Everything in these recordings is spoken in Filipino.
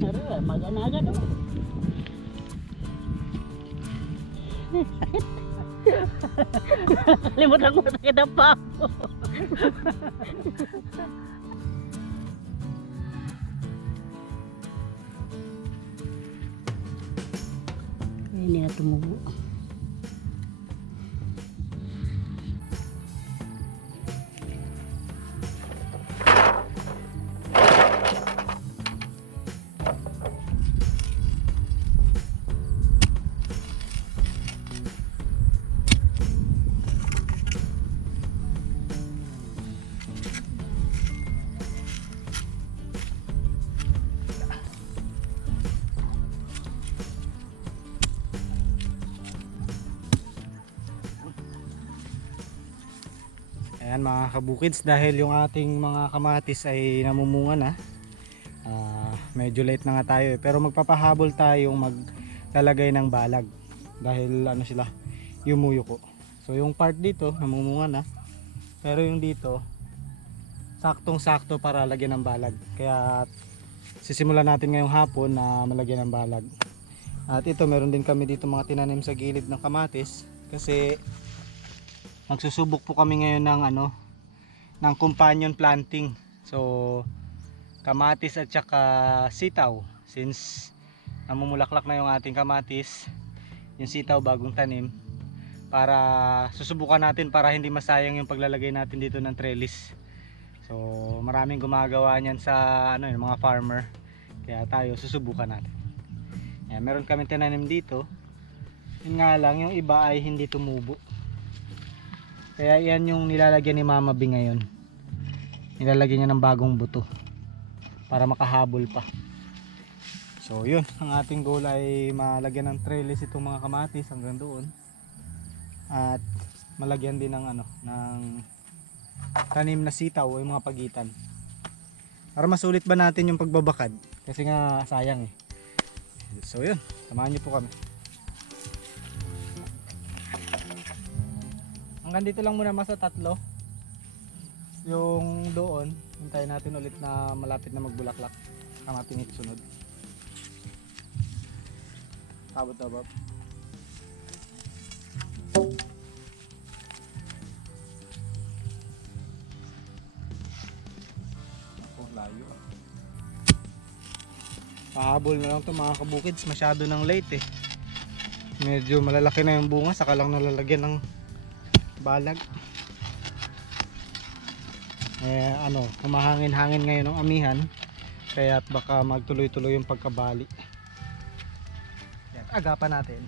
Pero maganaga do. Sakit. Limutan ko sakit ang paa ko. Hindi na. Mga kabukids dahil yung ating mga kamatis ay namumunga na. Ah, medyo late na nga tayo eh. Pero magpapahabol tayong maglalagay ng balag dahil ano sila yumuyuko. So yung part dito namumunga na. Pero yung dito saktong sakto para lagyan ng balag. Kaya sisimulan natin ngayong hapon na malagyan ng balag. At ito meron din kami dito mga tinanim sa gilid ng kamatis kasi magsusubok po kami ngayon ng ano ng companion planting. So kamatis at saka sitaw. Since namumulaklak na yung ating kamatis yung sitaw bagong tanim para susubukan natin para hindi masayang yung paglalagay natin dito ng trellis. So maraming gumagawa niyan sa ano yung mga farmer. Kaya tayo susubukan natin. Ayan, meron kami tinanim dito. Yun nga lang yung iba ay hindi tumubo kaya yan yung nilalagyan ni Mama B ngayon. Nilalagyan niya ng bagong buto para makahabol pa. So yun, ang ating goal ay malagyan ng trellis itong mga kamatis hanggang doon. At malagyan din ng ano, ng tanim na sitaw yung mga pagitan. Para masulit ba natin yung pagbabakad? Kasi nga sayang eh. So yun, samahan niyo po kami. Hanggang dito lang muna mas sa tatlo. Yung doon, hintayin natin ulit na malapit na magbulaklak. Ang ating isusunod. Tabot tabot. Ako, layo ah. Pahabol na lang to mga kabukids. Masyado nang late eh. Medyo malalaki na yung bunga. Saka lang nalalagyan ng balag. Eh ano humahangin-hangin ngayon ng amihan kaya baka magtuloy-tuloy yung pagkabali. Yan, agapan natin.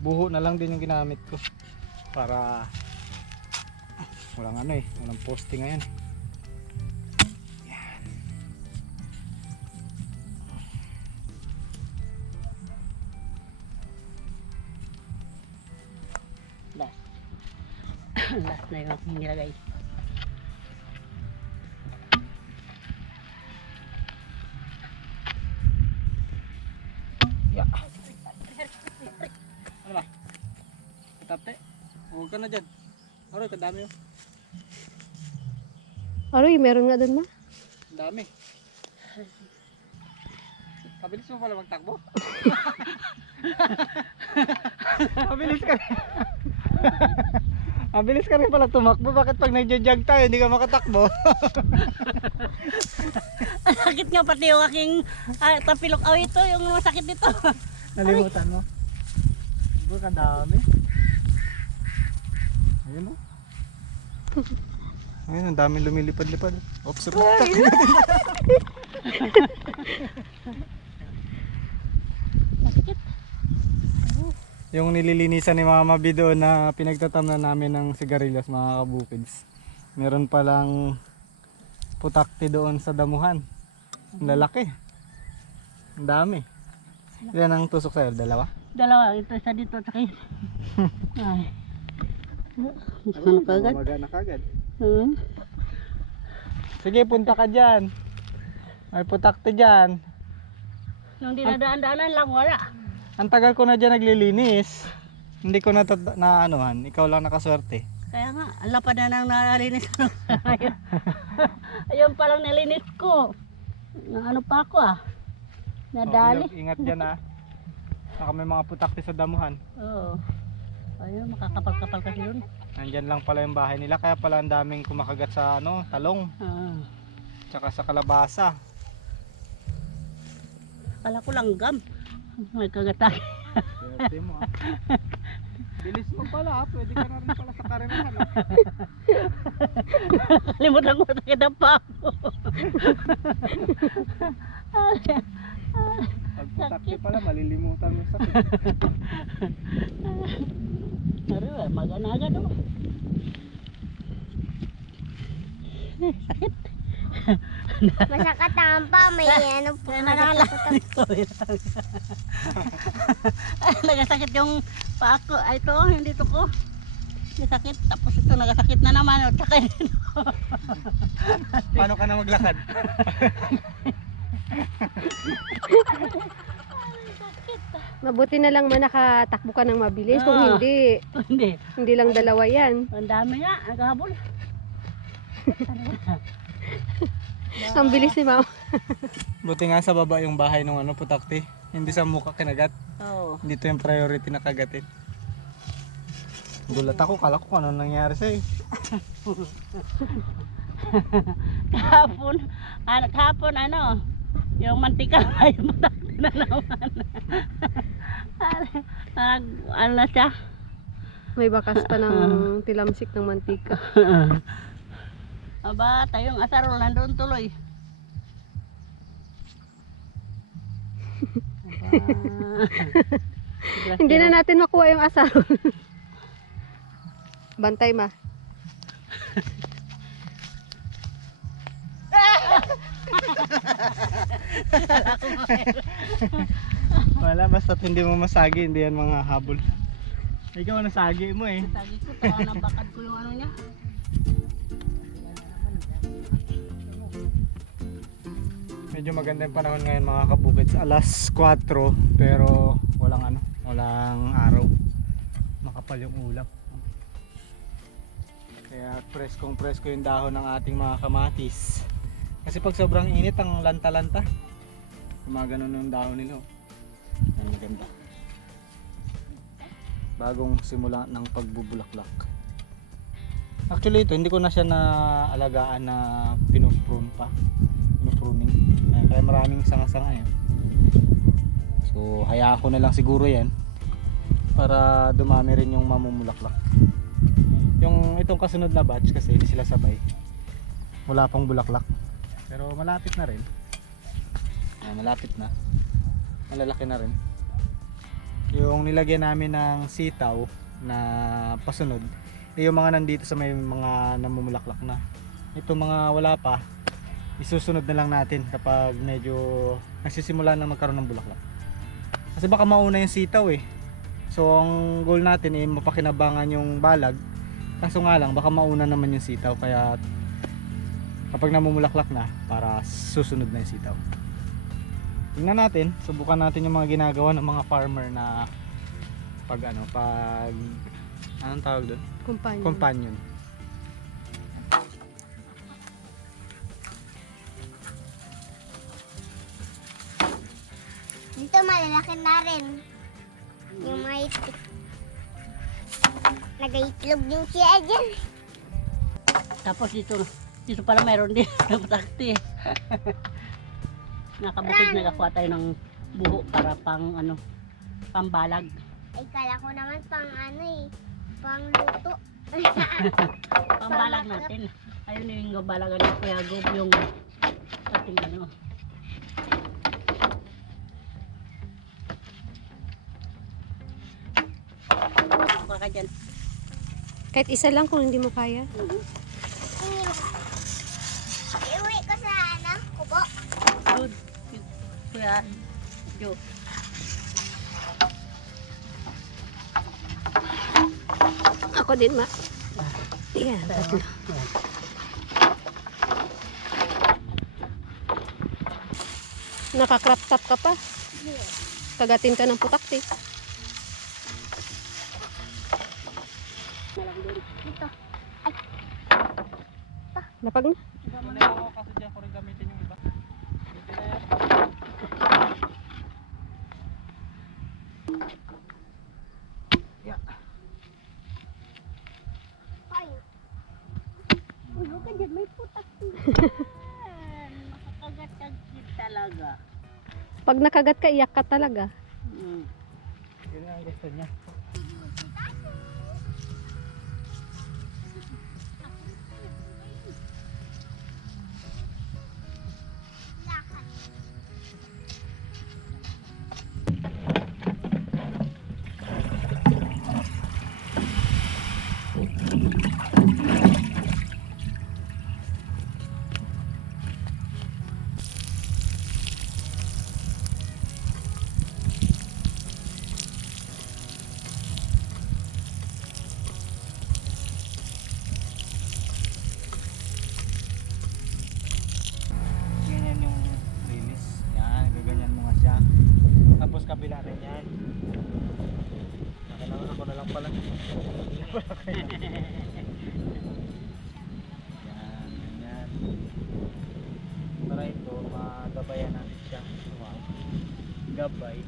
Buho na lang din yung ginamit ko para walang ano eh walang poste ngayon nilagay. Ya. Ano ba? Tate. Huwag ka na dyan. Aroy, kadami oh. Aroy, meron nga doon ma. Ang dami. Mabilis mo pala magtakbo. Mabilis ka. Mabilis ka rin pala tumakbo. Bakit pag nagja-jog tayo, hindi ka makatakbo? Ang sakit nga pati yung aking ah, tapilok. Oh, ito yung masakit dito. Nalimutan mo. Bro, kadami. Ayun o. Ayun, ang dami lumilipad-lipad. Oops, oops. Yung nililinisan ni Mama B doon na pinagtatamnan namin ng sigarilyas mga kabukids. Meron palang putakti doon sa damuhan. Ang lalaki. Ang dami. Yan ang tusok sa'yo, dalawa. Dalawa. Ito isa dito at saka yun. Ay. Ano ka agad? Umaga na kagad. Hmm? Sige, punta ka dyan. May putakti dyan. Nung dinadaan-daanan lang, wala. Ang tagal ko na dyan naglilinis. Hindi ko na, na anuhan. Ikaw lang nakaswerte. Kaya nga, lapad na nang nalinis ko. Ayun. Ayun palang nalinis ko. Na ano pa ako ah. Nadali. Oh, ingat dyan ah. Baka may mga putakti sa damuhan. Oo. Ayun, makakapal-kapal kasi yun. Nandyan lang pala yung bahay nila. Kaya pala ang daming kumakagat sa ano, talong. Ah. Tsaka sa kalabasa. Akala ko langgam. May kagatay. Swerte mo ah. Bilis mo pala ah. Pwede ka na rin pala sa karerahan ah. Kalimutan ko sa kinapa ako. Pag putakti pala, malilimutan mo sa sakit. Pero eh, maganaga do. Sakit. Masakatampa, may ano po. Nalala. Ay, nagasakit yung paa ko. Ay, ito, hindi to ko. Nagasakit. Tapos ito, nagasakit na naman. O, tsaka yun. Paano ka na maglakad? Mabuti na lang man nakatakbo ka ng mabilis. Kung hindi, hindi. hindi lang dalawa yan. Ang dami nga. Naghahabol. Ang bilis ni mama. Buti nga sa baba yung bahay ng ano, putakti. Hindi sa mukha kinagat. Oo. Dito yung priority na kagatin. Gulat ako, kala ko kung ano nangyari sa'yo. Kahapon, ano, kahapon ano, yung mantika ay butakti na naman. Nag, ano na siya? May bakas pa ng tilamsik ng mantika. Aba, tayong asarol nandun tuloy. Hindi na natin makuha yung asaron. Bantay ma. Wala, basta't hindi mo masagi, hindi yan mga habol. Ikaw ang nasagi mo eh. Sabi ko, tawa ng bakad ko yung ano niya. Medyo maganda yung panahon ngayon mga kabukits. Alas 4 pero walang ano, walang araw. Makapal yung ulap. Kaya preskong presko yung dahon ng ating mga kamatis. Kasi pag sobrang init ang lanta-lanta. Gumaganon yung dahon nila. oh. Yan maganda. Bagong simula ng pagbubulaklak. Actually ito, hindi ko na siya na alagaan na pinuprune pa pinupruning. Ayan, kaya maraming sanga-sanga yan. So, hayaan ko na lang siguro yan para dumami rin yung mamumulaklak. Yung itong kasunod na batch kasi hindi sila sabay. Wala pang bulaklak. Pero malapit na rin. Ayan, malapit na. Malalaki na rin. Yung nilagyan namin ng sitaw na pasunod, eh, yung mga nandito sa may mga namumulaklak na. Ito mga wala pa, isusunod na lang natin kapag medyo nagsisimula na magkaroon ng bulaklak. Kasi baka mauna yung sitaw eh. So ang goal natin ay mapakinabangan yung balag. Kaso nga lang baka mauna naman yung sitaw kaya kapag namumulaklak na para susunod na yung sitaw. Tingnan natin, subukan natin yung mga ginagawa ng mga farmer na pag ano, pag anong tawag doon? Companion. Companion. Dito malalaki na rin. Yung mga itik. Nag-itlog din siya dyan. Tapos dito, dito pala mayroon din na patakti. Nakabukid nagakuha tayo ng buho para pang ano, pambalag. Ay, kala ko naman pang ano eh. Pang luto. Pambalag natin. Ayun yung balagan ng Kuya Gob, yung ating ano. Ka dyan. Kahit isa lang kung hindi mo kaya. Iuwi ko sa ano, kubo. Good. Kuya Jo. Ako din ma. Yan, tatlo. Naka-crop top ka pa. Kagatin ka ng putakti. Dito. Lapag na. Kasi dyan ko rin gamitin yung iba. Ay, Ulo ka dyan, may putak Makakagat-kagat talaga. Pag nakagat ka, iyak ka talaga. Mm. Yun ang gusto niya. Kabila rin yan. Kailangan ako na lang pala. yan, ganyan. Para ito, magabayan natin siya. Wow. Gabay.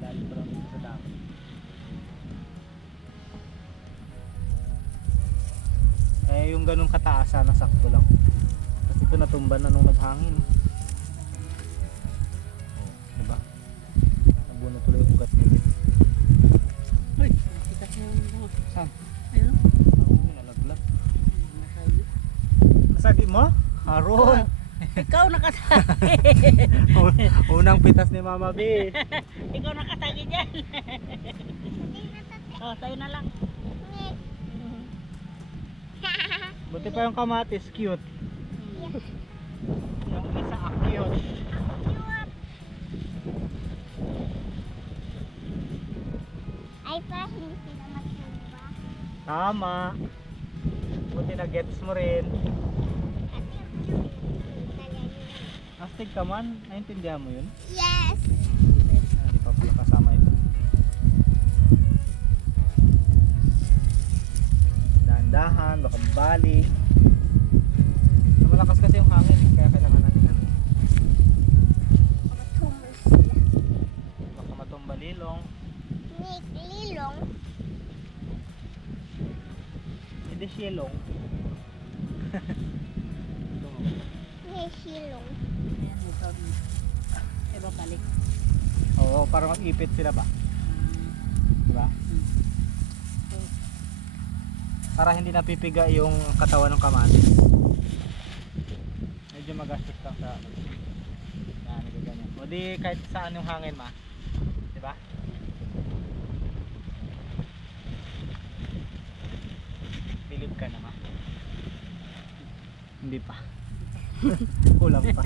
Lalim pa lang dito sa dami. Kaya yung ganung kataas sana sakto lang. Natumba na nung naghangin. Oh, diba? Nabuno tuloy yung ugat nila. Uy, kita siya yung. Saan? Ayun. Oo, nalaglag. Nasagi. Mo? Haroy! Ikaw nakasagi. Unang pitas ni Mama B. Ikaw nakasagi dyan. oh, tayo na lang. Buti pa yung kamatis, cute. Yung ah, cute. Ay, pa, hindi sila magsuba. Tama. Buti na gets mo rin. Astig ka man. Naintindihan mo yun? Yes! Hindi pa pala kasama ito. Dahan-dahan, baka mabali. Malakas kasi yung hangin, kaya kailangan natin ano, baka matumba lilong. Lilong. Hindi silong. Nick Silong. Ayan, ito. Iba balik. Oo, parang mag-ipit sila ba? Diba? Para hindi napipiga yung katawan ng kamatis. Medyo magastos lang sa ano. Yan, ganyan. O di kahit saan yung hangin ma. Diba? Bilib ka na ma. Hindi pa. Kulang pa.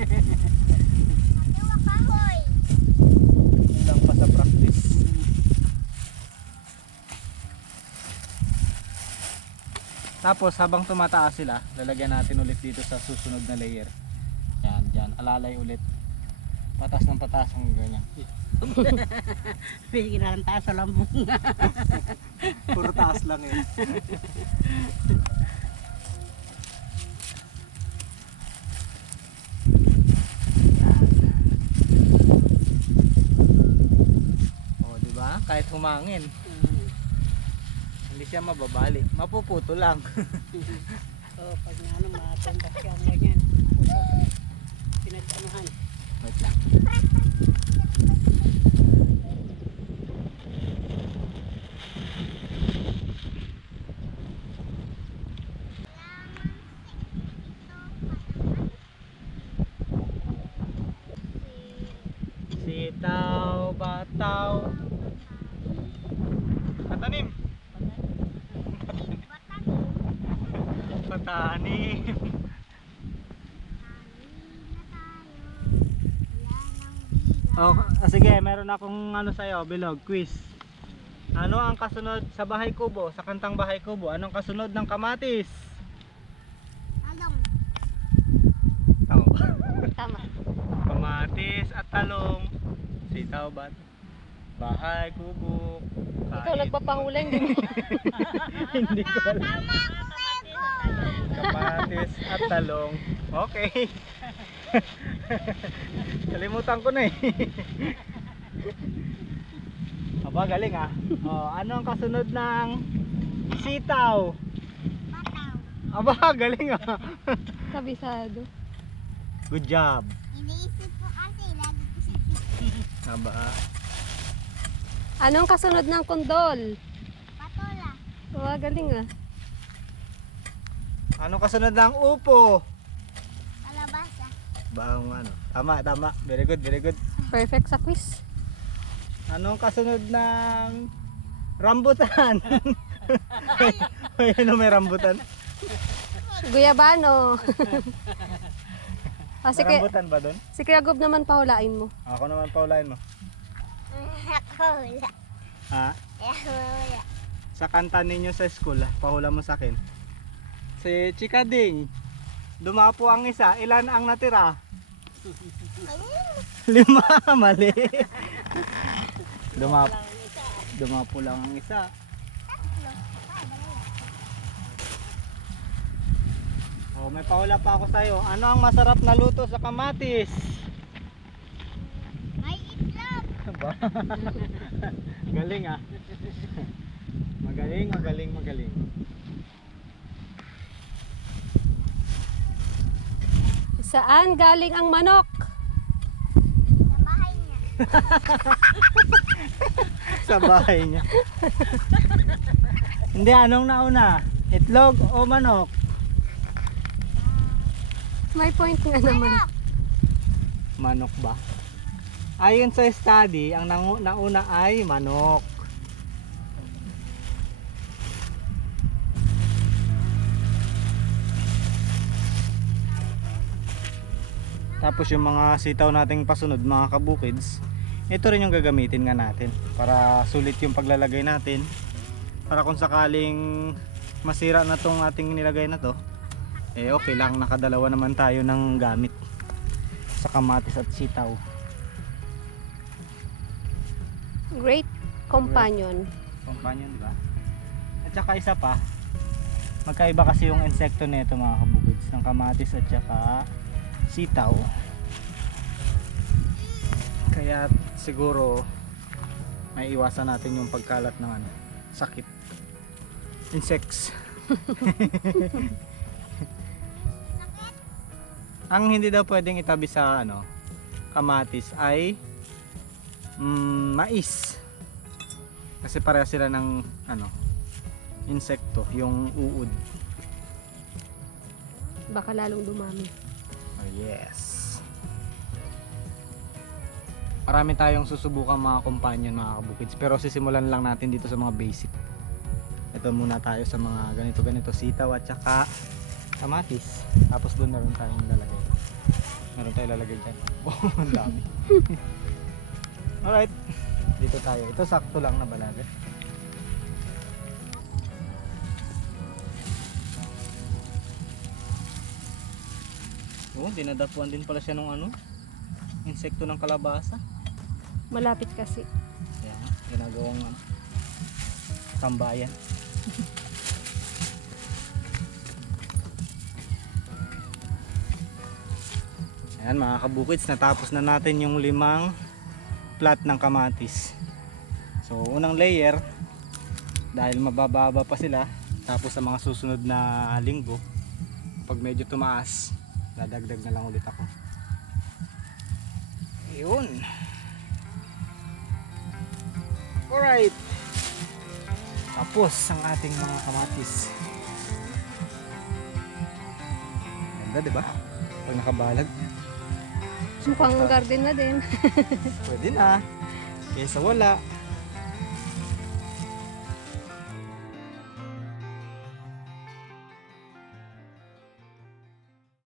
Kulang pa sa practice. Tapos habang tumataas sila, lalagyan natin ulit dito sa susunod na layer. Yan, dyan. Alalay ulit. Patas ng patas ang ganyan. Pwede na lang tayo sa lambong. Puro taas lang eh. Oh, di ba? Kahit humangin, hindi siya mababali. Mapuputo lang. oh, pag nga ano, matumba siya ang ganyan. Pinag-anuhan. Wait lang. Sitaw, bataw. Patanim. Patanim. Oh, ah, sige, meron akong ano sa'yo, bilog, quiz. Ano ang kasunod sa bahay kubo, sa kantang bahay kubo? Anong kasunod ng kamatis? Along. Tama ba? Tama. Kamatis at talong. Sitaw ba? Bahay kubo. Ikaw kain. nagpapahula, hindi mo. Hindi ko alam. Kamatis at talong. Okay. Kalimutan ko na eh. Aba, galing ah. Oh, ano ang kasunod ng sitaw? Pataw. Aba, galing ah. Kabisado. Good job. Iniisip ko kasi, lagi ko sa Aba. ah. Anong kasunod ng kundol? patola. Oh, galing ah. Ano kasunod ng upo? Kalabasa. Baong ano. Tama, tama. Very good, very good. Perfect sa quiz. Anong kasunod ng rambutan? Ay, ano may rambutan? Guyabano. ah, si, May rambutan ba doon? si Kuya Gob naman pahulain mo. Ako naman paulain mo. Ako wala. Ha? Ako wala. Sa kanta ninyo sa school, ah, pahula mo sa akin. Si Chikading, dumapo ang isa, ilan ang natira? Lima, mali. Dumapo, dumapo lang ang isa. Oh, may pahula pa ako sa'yo. Ano ang masarap na luto sa kamatis? May itlog. Ba? galing ah. Magaling, magaling, magaling. Saan galing ang manok? Sa bahay niya. sa bahay niya. Hindi, anong nauna? Itlog o manok? May point nga naman. Manok ba? Ayon sa study, ang nauna ay manok. Tapos yung mga sitaw nating pasunod, mga kabukids, ito rin yung gagamitin nga natin para sulit yung paglalagay natin. Para kung sakaling masira na tong ating nilagay na to, eh okay lang, nakadalawa naman tayo ng gamit sa kamatis at sitaw. Great companion. Companion ba? At saka isa pa, magkaiba kasi yung insekto nito mga kabukids, ng kamatis at saka sitaw. Kaya siguro may iwasan natin yung pagkalat ng ano, sakit. Insects. Ang hindi daw pwedeng itabi sa ano, kamatis ay mm, mais. Kasi pareha sila ng ano, insekto, yung uod. Baka lalong dumami. Oh, yes. Marami tayong susubukan mga companion, mga kabukids. Pero sisimulan lang natin dito sa mga basic. Ito muna tayo sa mga ganito-ganito, sitaw at saka kamatis. Tapos doon meron tayong lalagay. Meron tayong lalagay dyan. Oh, ang dami. Alright. Dito tayo. Ito sakto lang na balaga. Oh, dinadapuan din pala siya ng ano? Insekto ng kalabasa. Malapit kasi. Kaya nga, ginagawang ano, tambayan. Ayan mga kabukids, natapos na natin yung limang plat ng kamatis. So unang layer, dahil mabababa pa sila, tapos sa mga susunod na linggo, pag medyo tumaas, dadagdag na lang ulit ako. Yun. Alright. Tapos ang ating mga kamatis. Ganda, di ba? Pag nakabalag, Mukhang garden na din. pwede na. Kaysa wala.